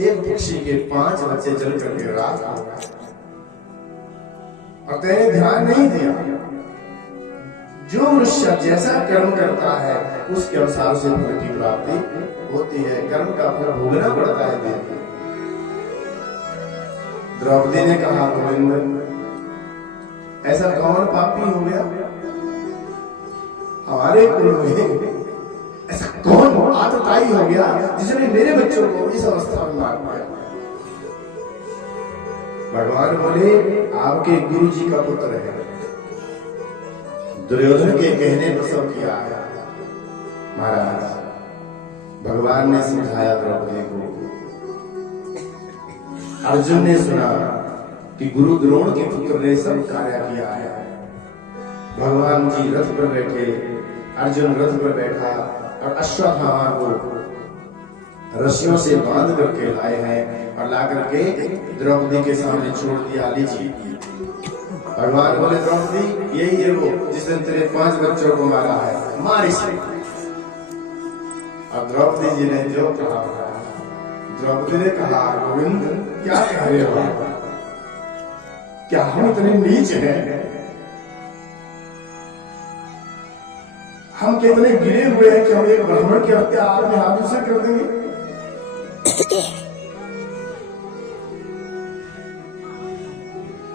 एक पक्षी के 5 बच्चे जल करके राख हो गए और तेने ध्यान नहीं दिया। जो मनुष्य जैसा कर्म करता है उसके अनुसार से फल की प्राप्ति होती है। कर्म का फल भोगना पड़ता है देव। द्रौपदी ने कहा, गोविंद ऐसा कौन पापी हो गया हमारे कुल में, ऐसा कौन आतताई हो गया जिसने मेरे बच्चों को इस अवस्था में मार दिया। भगवान बोले, आपके गुरु जी का पुत्र है, दुर्योधन के कहने पर सब किया है। महाराज भगवान ने समझाया द्रौपदी को। अर्जुन ने सुना कि गुरु द्रोण के पुत्र ने सब कार्य किया है। भगवान जी रथ पर बैठे, अर्जुन रथ पर बैठा और अश्वत्थामा को रस्सियों से बांध करके लाए हैं और ला करके द्रौपदी के सामने छोड़ दिया। लीजिए। भगवान बोले, द्रौपदी यही है वो जिसने तेरे 5 बच्चों को मारा है, मार इसे। और द्रौपदी जी ने जो कहा, द्रौपदी ने कहा, गोविंद क्या कह रहे हो, क्या हम इतने नीच हैं? हम कितने गिरे हुए हैं कि हम एक ब्राह्मण की हत्या अपने हाथों से कर देंगे?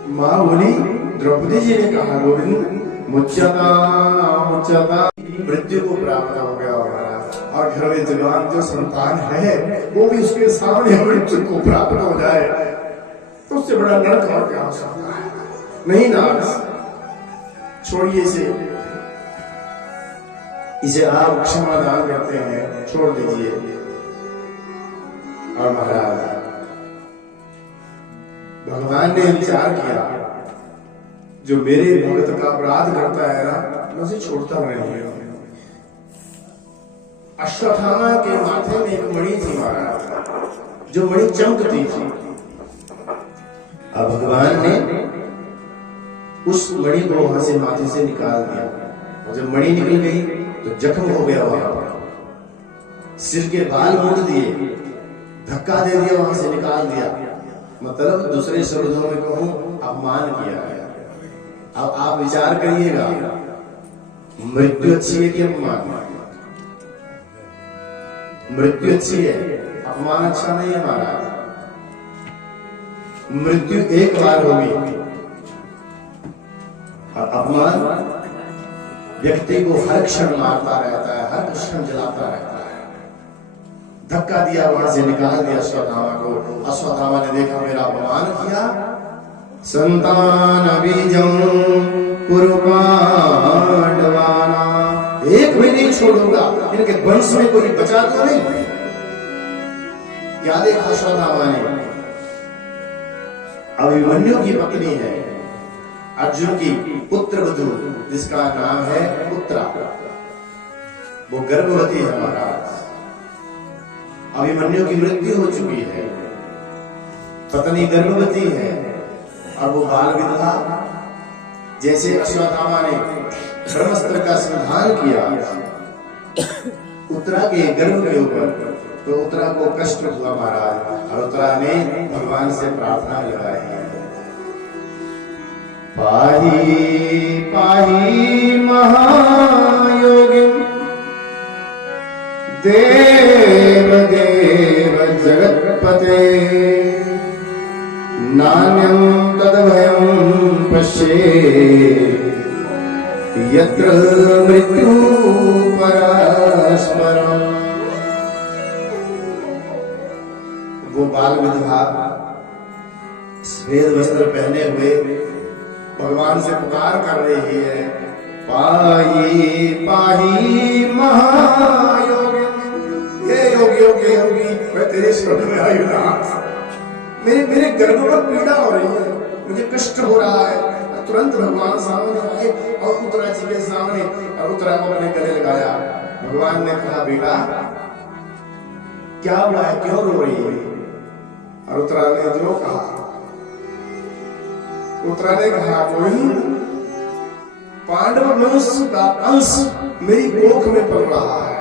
मां बोली, द्रौपदी जी ने कहा, गोविंद मुच्यता मृत्यु को प्राप्त हो गया होगा और घर में जवान जो संतान है वो भी उसके सामने मृत्यु को प्राप्त हो जाए तो उससे बड़ा नरक और क्या हो सकता है? नहीं नाथ, छोड़िए इसे आप क्षमा दान करते हैं, छोड़ दीजिए। और महाराज भगवान ने विचार किया, जो मेरे भक्त का अपराध करता है ना, मैं उसे छोड़ता नहीं हूं। अश्वत्थामा के माथे में एक मणि थी महाराज, जो मणि चमकती थी। अब भगवान ने उस मणि को वहां से माथे से निकाल दिया और जब मणि निकल गई तो जख्म हो गया वहां पर। सिर के बाल मोड़ दिए, धक्का दे दिया, वहां से निकाल दिया। मतलब दूसरे शब्दों में कहूं, अपमान किया है। अब आप विचार करिएगा, मृत्यु अच्छी है कि अपमान? मृत्यु अच्छी है, अपमान अच्छा नहीं है महाराज। मृत्यु एक बार होगी और अपमान व्यक्ति को हर क्षण मारता रहता है, हर क्षण जलाता रहता है। धक्का दिया, वहां से निकाल दिया अश्वत्थामा को। अश्वत्थामा ने देखा मेरा अपमान किया। संतान बीजं कुरु पांडवाना, एक भी नहीं छोड़ूंगा, इनके वंश में कोई बचा तो नहीं। क्या देखा अश्वत्थामा ने? अभिमन्यु की पत्नी है, अर्जुन की पुत्र वधू, जिसका नाम है उत्तरा, वो गर्भवती है महाराज। अभिमन्यु की मृत्यु हो चुकी है, पत्नी गर्भवती है और वो बाल विधवा। जैसे अश्वत्थामा ने ब्रह्मास्त्र का संधान किया उत्तरा के गर्भ के ऊपर, तो उत्तरा को कष्ट हुआ महाराज, और उत्तरा ने भगवान से प्रार्थना लगाई, पाहि पाहि महायोगिं देव देव जगत्पते, नान्यं तद्भयं पश्येत् यत्र मृत्यु परस्परम्। वो बाल विधवा श्वेत वस्त्र पहने हुए भगवान से पुकार कर रही है, पाहि पाहि महायोगी, हे योगियों के योगी, मैं तेरे शरण में आई हूं। मेरे गर्भ पर पीड़ा हो रही है, मुझे कष्ट हो रहा है। तुरंत भगवान सामने आए और उत्तरा जी के सामने, और उत्तरा को अपने गले लगाया। भगवान ने कहा, बेटा क्या हुआ है, क्यों रो रही है? और उत्तरा ने जो कहा, उत्तरा ने कहा, गोविंद पांडव वंश का अंश मेरी कोख में पल रहा है,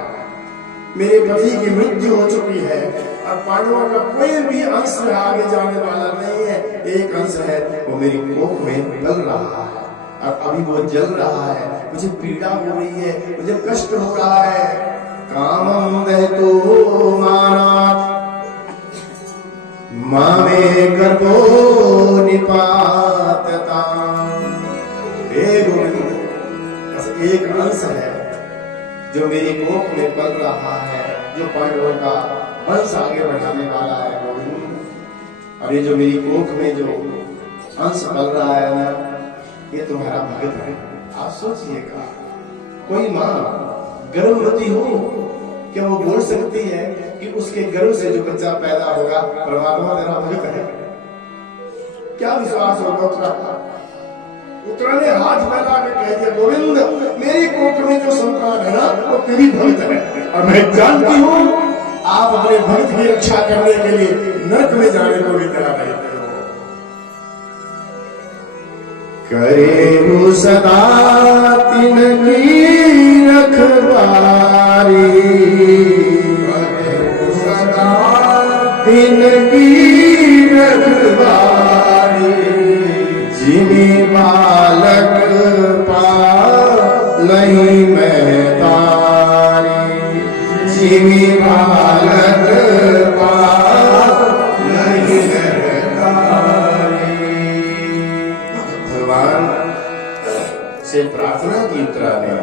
मेरे पति की मृत्यु हो चुकी है और पांडवों का कोई भी अंश आगे जाने वाला नहीं है। एक अंश है वो मेरी कोख में पल रहा है और अभी वो जल रहा है, मुझे पीड़ा हो रही है, मुझे कष्ट हो रहा है। कामम दहतो मानात् मामे गर्भो निपात्यता। बस एक अंश है जो मेरी कोख में पल रहा है, जो पांडवों का वंश आगे बढ़ाने वाला है गोविंद। और ये जो मेरी कोख में जो अंश पल रहा है ना, ये तुम्हारा भक्त है। आप सोचिएगा, कोई माँ गर्भवती हो क्या वो बोल सकती है कि उसके गर्भ से जो बच्चा पैदा होगा परमात्मा तेरा भक्त है? क्या विश्वास होगा उसका? उत्तरा ने हाथ फैला के कह दिया, गोविंद मेरी कोख में जो संतान है ना वो तेरी भक्त है और मैं जानती हूँ आप अपने भक्त की रक्षा करने के लिए नरक में जाने को भी तैयार नहीं थे। करे सदा तिनकी रखवारी, सदा तिनकी रखवारी, जिमी बालक पालई मैं तारी, जिमी बालक पालई मैं तारी। भगवान से प्रार्थना की उत्तरा ने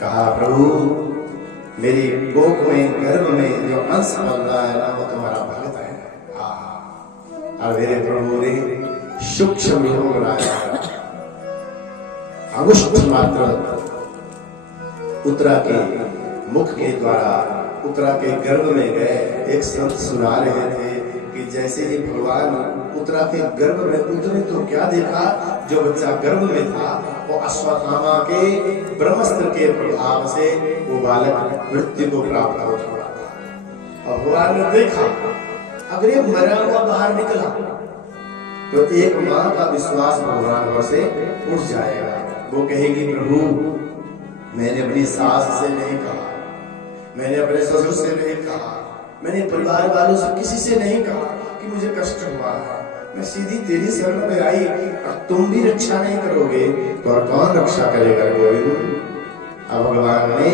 कहा, प्रभु मेरी कोख में गर्भ में जो अंश पल रहा है ना वो तुम्हारा भक्त है। और मेरे प्रभु ने सूक्ष्म योग बनाया, अंगुष्ठ मात्र उत्तरा के मुख के द्वारा उत्तरा के गर्भ में गए। एक संत सुना रहे थे कि जैसे ही भगवान उत्तरा के गर्भ में उतरे तो क्या देखा, जो बच्चा गर्भ में था वो अश्वत्थामा के ब्रह्मास्त्र के प्रभाव से वो बालक मृत्यु को प्राप्त हो चुका था। और भगवान ने देखा अगर ये मरा हुआ बाहर निकला तो एक माँ का विश्वास भगवान पर से उठ जाएगा। वो कहेगी, प्रभु मैंने अपनी सास से नहीं कहा, मैंने अपने ससुर से नहीं कहा, मैंने परिवार वालों से किसी से नहीं कहा कि मुझे कष्ट हुआ है, मैं सीधी तेरी शरण में आई और तुम भी रक्षा नहीं करोगे तो और कौन रक्षा करेगा गोविंद। अब भगवान ने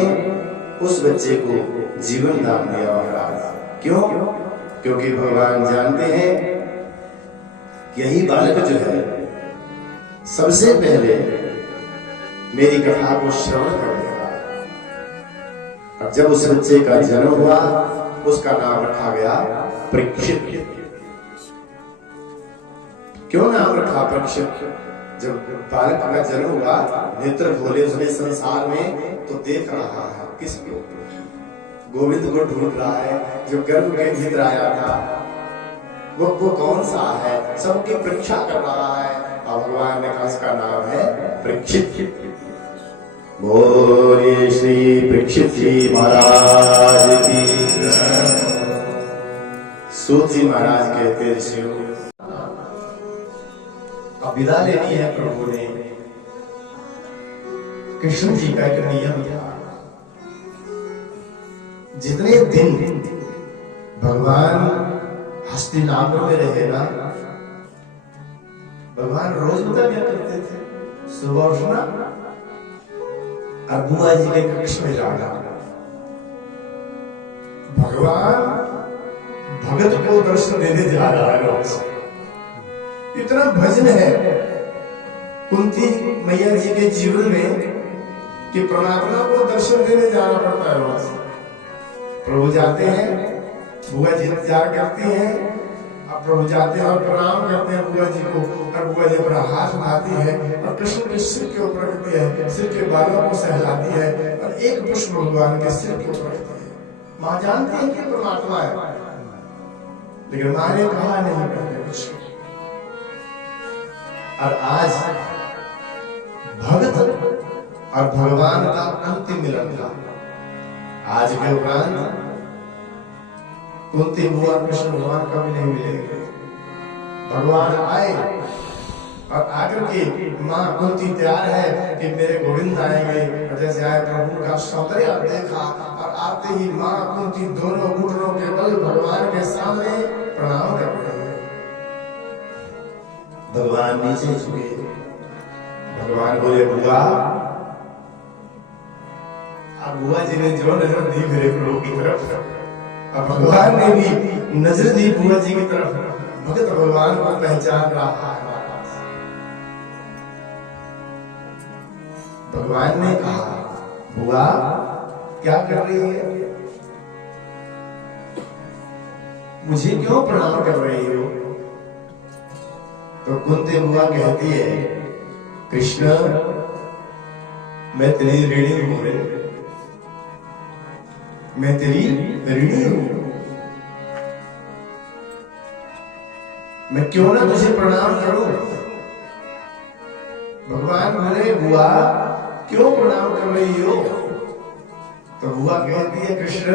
उस बच्चे को जीवन दान दिया महाराज। क्यों? क्योंकि भगवान जानते हैं यही बालक जो है सबसे पहले मेरी कथा को श्रवण करेगा। और जब उस बच्चे का जन्म हुआ उसका नाम रखा गया परीक्षित। क्यों नाम रखा परीक्षित? जब बालक का जन्म हुआ, नेत्र खोले उसने संसार में तो देख रहा है किसको? गोविंद को ढूंढ रहा है जो गर्भ के भीतर आया था। वो कौन सा है? सबकी परीक्षा कर रहा है। और भगवान ने कहा उसका नाम है परीक्षित। बोलिए श्री परीक्षित जी महाराज की। सूत जी महाराज कहते ऋषियों, अब विदा लेनी है प्रभु ने। कृष्ण जी का एक नियम था, जितने दिन भगवान हस्तिनापुर में रहे ना, भगवान रोज बता क्या करते थे? सुबह उठना और बुआ जी के कक्ष में जाना। भगवान भगत को दर्शन देने जा रहा है रोज। इतना भजन है कुंती मैया जी के जीवन में कि परमात्मा को दर्शन देने जाना पड़ता है रोज। प्रभु जाते हैं, बुआ जी इंतजार करती हैं, अब प्रभु जाते हैं और प्रणाम करते हैं बुआ जी को, और बुआ जी अपना हाथ उठाती है और कृष्ण के सिर के ऊपर रखती है, सिर के बालों को सहलाती है और एक पुष्प भगवान के सिर के ऊपर रखती है। माँ जानती है कि परमात्मा है, लेकिन माँ ने कहा नहीं करते कुछ। और आज भक्त और भगवान का अंतिम मिलन था। आज के उपरांत कुंती बुआ कृष्ण भगवान कभी नहीं मिलेंगे। भगवान आए और आकर के माँ कुंती तैयार है कि मेरे गोविंद आएंगे। जैसे आए प्रभु का सौंदर्य देखा और आते ही माँ कुंती दोनों घुटनों के बल भगवान के सामने प्रणाम कर रहे हैं। भगवान नीचे झुके, भगवान बोले बुआ। अब बुआ जी ने जो नजर दी मेरे प्रभु की तरफ, अब भगवान ने भी नजर दी बुआ जी की तरफ। भगत भगवान को पहचान रहा है। भगवान ने कहा बुआ क्या कर रही है, मुझे क्यों प्रणाम कर रही हो? तो कुंती बुआ कहती है कृष्ण मैं तेरी ऋणी हूं रे, मैं तेरी ऋणी हूं, मैं क्यों ना तुझे प्रणाम करूं? भगवान बोले बुआ क्यों प्रणाम कर रही हो? तो बुआ कहती है कृष्ण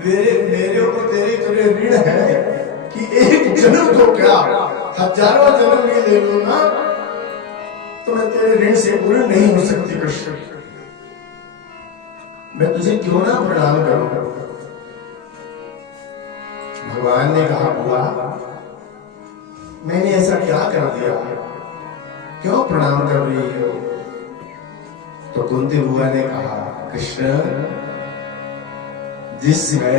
मेरे ऊपर तेरे ऋण है कि एक जन्म तो क्या हजारों जन्म भी ले लो ना तो मैं तेरे ऋण से पूर्ण नहीं हो सकती कृष्ण, मैं तुझे क्यों ना प्रणाम करूं? भगवान ने कहा बुआ मैंने ऐसा क्या कर दिया, क्यों प्रणाम कर रही हो? तो कुंती बुआ ने कहा कृष्ण जिस समय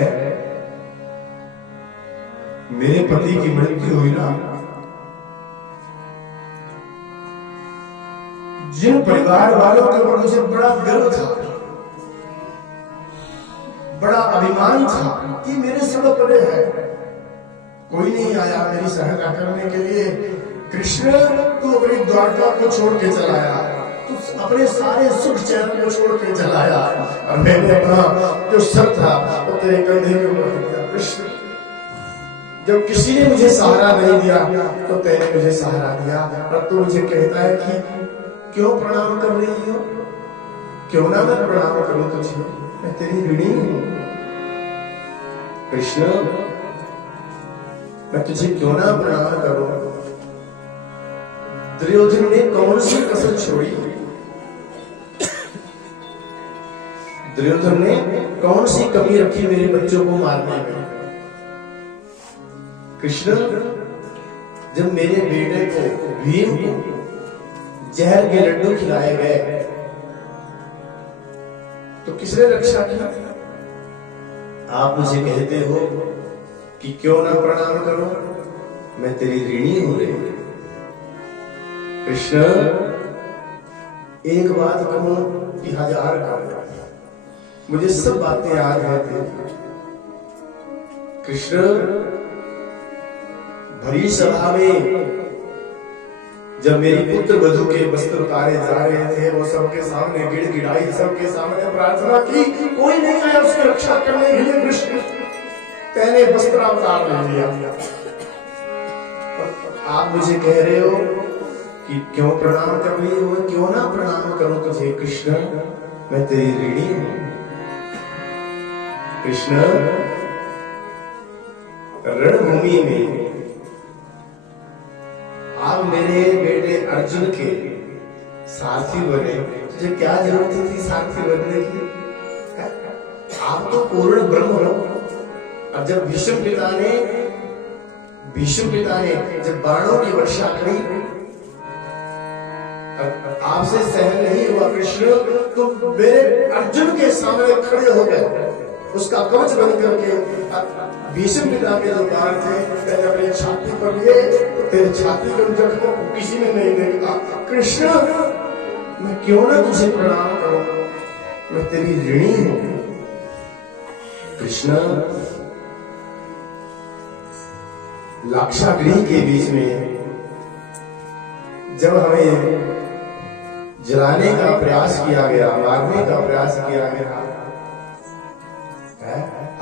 मेरे पति की मृत्यु हुई ना, जिन परिवार वालों के ऊपर मुझे बड़ा गर्व था, बड़ा अभिमान था कि मेरे सब परे है, कोई नहीं आया मेरी सहायता करने के लिए। कृष्ण तू अपनी द्वारका को छोड़ के चलाया, तू अपने सारे सुख चैन को छोड़ के चलाया और मैंने अपना जो सर था वो तेरे कंधे के ऊपर रख दिया। कृष्ण जब किसी ने मुझे सहारा नहीं दिया तो तेने मुझे सहारा दिया और तू मुझे कहता है कि क्यों प्रणाम कर रही हो? क्यों ना मैं प्रणाम करूं तुझे, मैं तेरी ऋणी हूं। कृष्ण मैं तुझे क्यों ना प्रणाम करूं? दुर्योधन ने कौन सी कसर छोड़ी? दुर्योधन ने कौन सी कमी रखी मेरे बच्चों को मारने में? कृष्ण जब मेरे बेटे को भीम को जहर के लड्डू खिलाए गए तो किसने रक्षा की? आप मुझे कहते हो कि क्यों ना प्रणाम करो, मैं तेरी ऋणी हूं रे। कृष्ण एक बात कहूं कि हजार कहूं, मुझे सब बातें याद रहती। कृष्ण भरी सभा में जब मेरी पुत्र वधू के वस्त्र उतारे जा रहे थे, वो सबके सामने गिड़गिड़ाई, सबके सामने प्रार्थना की, कोई नहीं आया उसकी रक्षा करने के लिए। कृष्ण तेने वस्त्र उतार ले लिया। आप मुझे कह रहे हो कि क्यों प्रणाम कर रही हो, क्यों ना प्रणाम करूं तुझे? कृष्ण मैं तेरी ऋणी हूं। कृष्ण रणभूमि में आप मेरे बेटे अर्जुन के सारथी बने, तुझे क्या जरूरत थी सारथी बनने की? आप तो पूर्ण ब्रह्म हो। और जब भीष्म पिता ने जब बाणों की वर्षा करी, आपसे सहन नहीं हुआ कृष्ण, तो मेरे अर्जुन के सामने खड़े हो गए, उसका कवच बन करके भीष्म पिता के जो बाण थे मैंने अपनी छाती पर लिए, तो तेरे छाती के जख्मों को किसी ने नहीं देखा। कृष्ण मैं क्यों ना तुझे प्रणाम करूं, मैं तेरी ऋणी हूं। कृष्ण लाक्षागृह के बीच में जब हमें जलाने का प्रयास किया गया, मारने का प्रयास किया गया,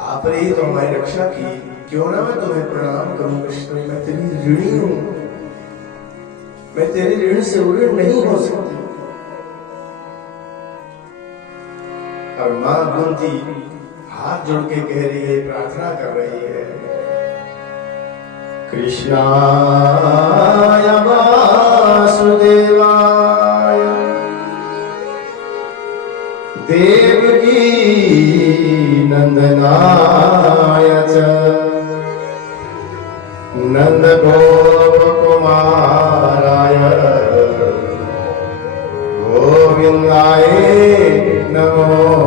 आपने ही तो हमारी रक्षा की, क्यों ना मैं तुम्हें प्रणाम करूं? कृष्ण मैं तेरी ऋणी हूं, मैं तेरे ऋण से ऋण नहीं हो सकती। और मां कुंती हाथ जोड़ के कह रही है, प्रार्थना कर रही है, कृष्णाय नंदनाय च नंदगोपकुमाराय गोविंदाय नमो